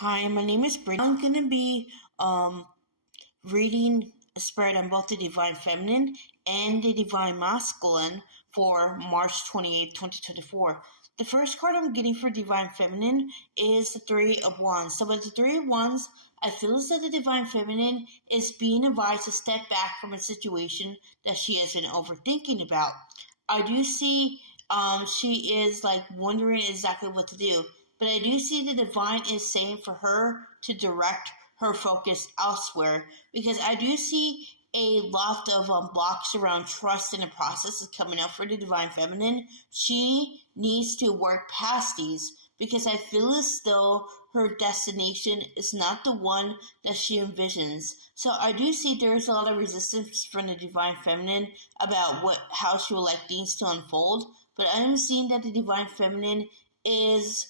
Hi, my name is Brittany. I'm gonna be reading a spread on both the Divine Feminine and the Divine Masculine for March 28th, 2024. The first card I'm getting for Divine Feminine is the Three of Wands. So with the Three of Wands, I feel as though the Divine Feminine is being advised to step back from a situation that she has been overthinking about. I do see she is like wondering exactly what to do. But I do see the divine is saying for her to direct her focus elsewhere because I do see a lot of blocks around trust in the process is coming up for the divine feminine. She needs to work past these because I feel as though her destination is not the one that she envisions. So I do see there is a lot of resistance from the divine feminine about how she would like things to unfold. But I am seeing that the divine feminine is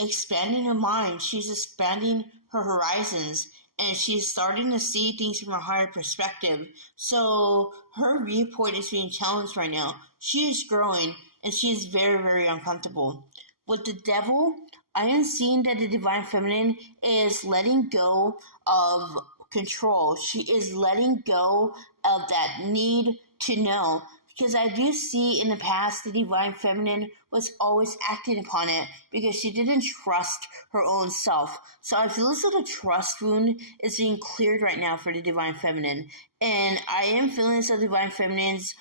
expanding her mind. She's expanding her horizons and she's starting to see things from a higher perspective. So her viewpoint is being challenged right now. She is growing and she is very, very uncomfortable. With the devil, I am seeing that the divine feminine is letting go of control. She is letting go of that need to know. Because I do see in the past the divine feminine was always acting upon it because she didn't trust her own self. So I feel as though the trust wound is being cleared right now for the divine feminine. And I am feeling as though the divine feminine's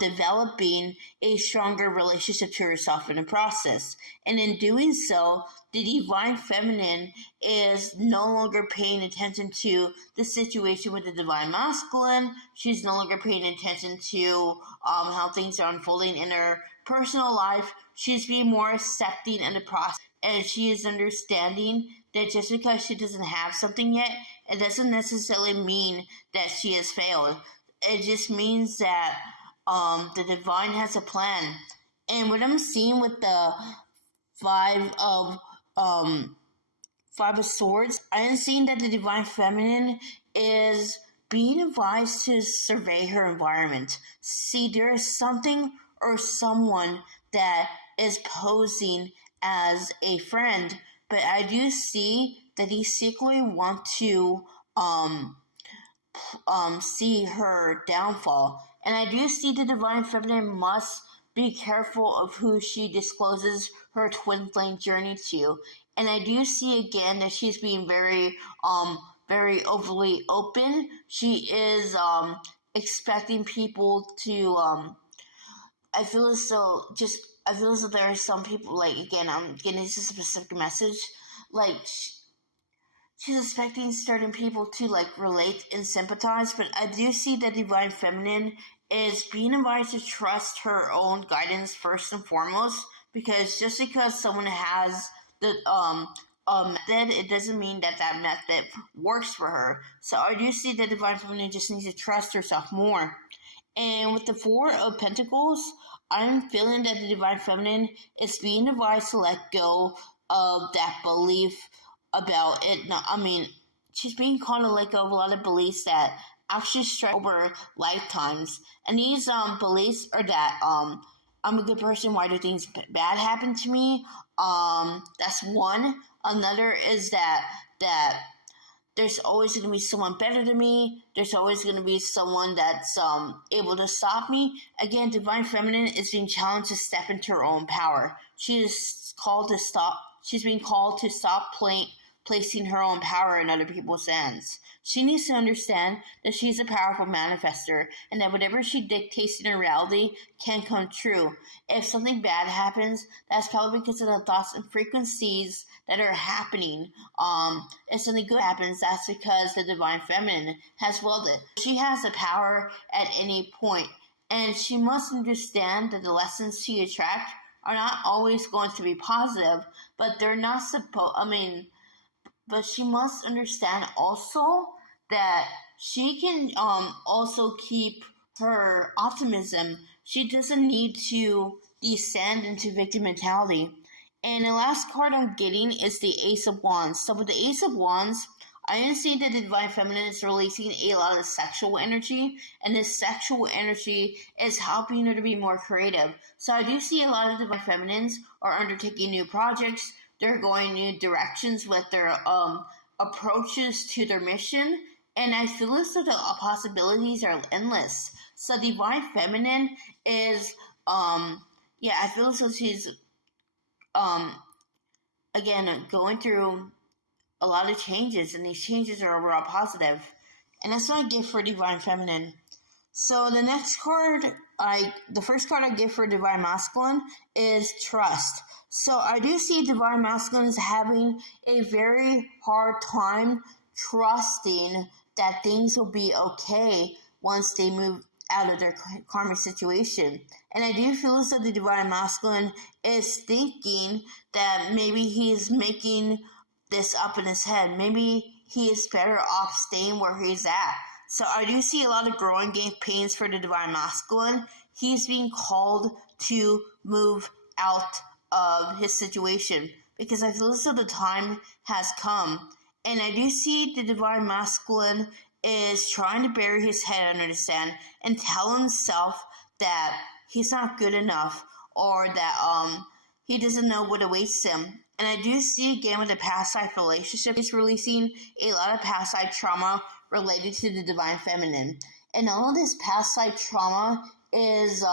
developing a stronger relationship to herself in the process. And in doing so, the divine feminine is no longer paying attention to the situation with the divine masculine. She's no longer paying attention to how things are unfolding in her personal life. She's being more accepting in the process, and she is understanding that just because she doesn't have something yet, it doesn't necessarily mean that she has failed. It just means that the divine has a plan. And what I'm seeing with the five of um, Five of Swords, I am seeing that the divine feminine is being advised to survey her environment. See, there is something or someone that is posing as a friend, but I do see that he secretly want to see her downfall. And I do see the divine feminine must be careful of who she discloses her twin flame journey to. And I do see again that she's being very overly open. She is expecting people to I feel as though there are some people, like, again, I'm getting into a specific message, like she's expecting certain people to like relate and sympathize, but I do see that divine feminine is being advised to trust her own guidance first and foremost, because just because someone has the method, it doesn't mean that that method works for her. So I do see that divine feminine just needs to trust herself more. And with the Four of Pentacles, I'm feeling that the divine feminine is being advised to let go of that belief about it. Not, I mean, she's being called to let go of a lot of beliefs that actually stretch over lifetimes. And these beliefs are that I'm a good person. Why do things bad happen to me? That's one. Another is that there's always going to be someone better than me. There's always going to be someone that's able to stop me. Again, divine feminine is being challenged to step into her own power. She is called to stop. She's being called to stop placing her own power in other people's hands. She needs to understand that she's a powerful manifester and that whatever she dictates in her reality can come true. If something bad happens, that's probably because of the thoughts and frequencies that are happening. If something good happens, that's because the divine feminine has willed it. She has the power at any point, and she must understand that the lessons she attracts are not always going to be positive, but they're not supposed. But she must understand also that she can also keep her optimism. She doesn't need to descend into victim mentality. And the last card I'm getting is the Ace of Wands. So with the Ace of Wands, I understand that the Divine Feminine is releasing a lot of sexual energy, and this sexual energy is helping her to be more creative. So I do see a lot of Divine Feminines are undertaking new projects. they're going new directions with their approaches to their mission. And I feel as though the possibilities are endless. So Divine Feminine is I feel as though she's again going through a lot of changes, and these changes are overall positive. And that's what I give for Divine Feminine. So the first card I give for Divine Masculine is Trust. So I do see Divine Masculine as having a very hard time trusting that things will be okay once they move out of their karmic situation. And I do feel as though the Divine Masculine is thinking that maybe he's making this up in his head. Maybe he is better off staying where he's at. So I do see a lot of growing pains for the Divine Masculine. He's being called to move out of his situation because I feel as though the time has come. And I do see the Divine Masculine is trying to bury his head under the sand and tell himself that he's not good enough, or that he doesn't know what awaits him. And I do see again with the past life relationship, he's releasing a lot of past life trauma related to the Divine Feminine. And all of this past life trauma is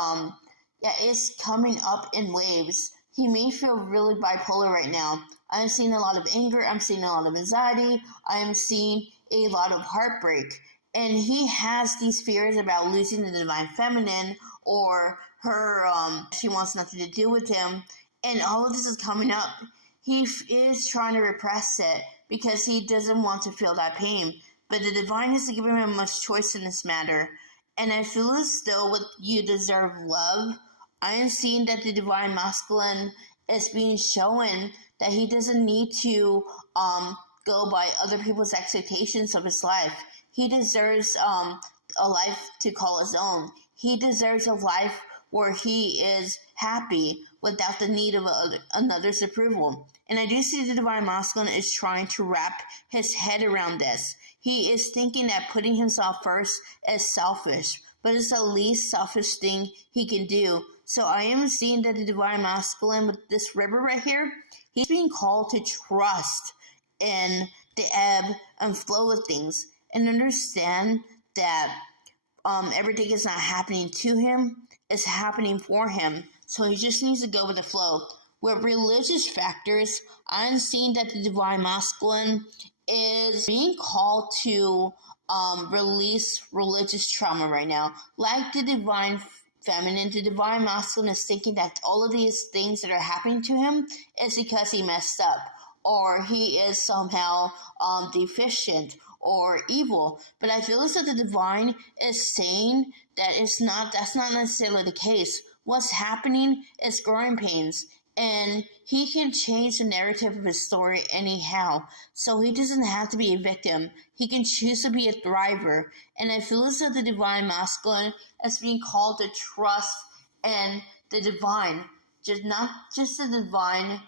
coming up in waves. He may feel really bipolar right now. I'm seeing a lot of anger. I'm seeing a lot of anxiety. I'm seeing a lot of heartbreak. And he has these fears about losing the Divine Feminine, or her, she wants nothing to do with him. And all of this is coming up. He is trying to repress it because he doesn't want to feel that pain. But the Divine hasn't given him much choice in this matter. And I feel as though with You Deserve Love, I am seeing that the Divine Masculine is being shown that he doesn't need to go by other people's expectations of his life. He deserves a life to call his own. He deserves a life where he is happy without the need of another's approval. And I do see the Divine Masculine is trying to wrap his head around this. He is thinking that putting himself first is selfish, but it's the least selfish thing he can do. So I am seeing that the Divine Masculine with this river right here, he's being called to trust in the ebb and flow of things and understand that everything is not happening to him, it's happening for him. So he just needs to go with the flow. With religious factors, I'm seeing that the Divine Masculine is being called to release religious trauma right now. Like the Divine Feminine, the Divine Masculine is thinking that all of these things that are happening to him is because he messed up, or he is somehow deficient or evil. But I feel as though the Divine is saying that that's not necessarily the case. What's happening is growing pains, and he can change the narrative of his story anyhow. So he doesn't have to be a victim. He can choose to be a thriver. And I feel as though the Divine Masculine is being called to trust in the Divine. Not just the Divine,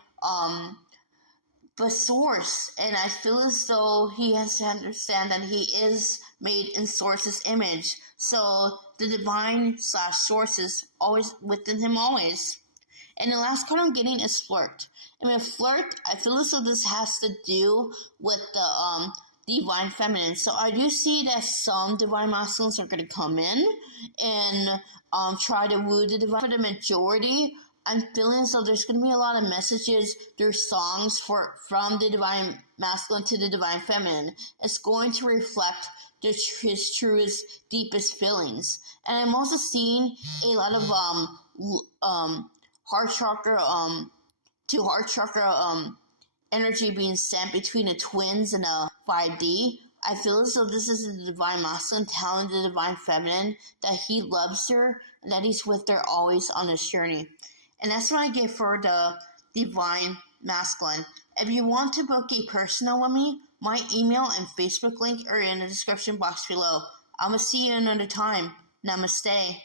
but Source. And I feel as though he has to understand that he is made in Source's image. So the Divine / Source is always within him always. And the last card I'm getting is Flirt. And with Flirt, I feel as though this has to do with the Divine Feminine. So I do see that some Divine Masculines are going to come in and try to woo the Divine. For the majority, I'm feeling as though there's going to be a lot of messages through songs from the Divine Masculine to the Divine Feminine. It's going to reflect his truest, deepest feelings. And I'm also seeing a lot of heart chakra energy being sent between the twins and a 5D. I feel as though this is the Divine Masculine telling the Divine Feminine that he loves her and that he's with her always on this journey. And that's what I get for the Divine Masculine. If you want to book a personal with me, my email and Facebook link are in the description box below. I'm going to see you another time. Namaste.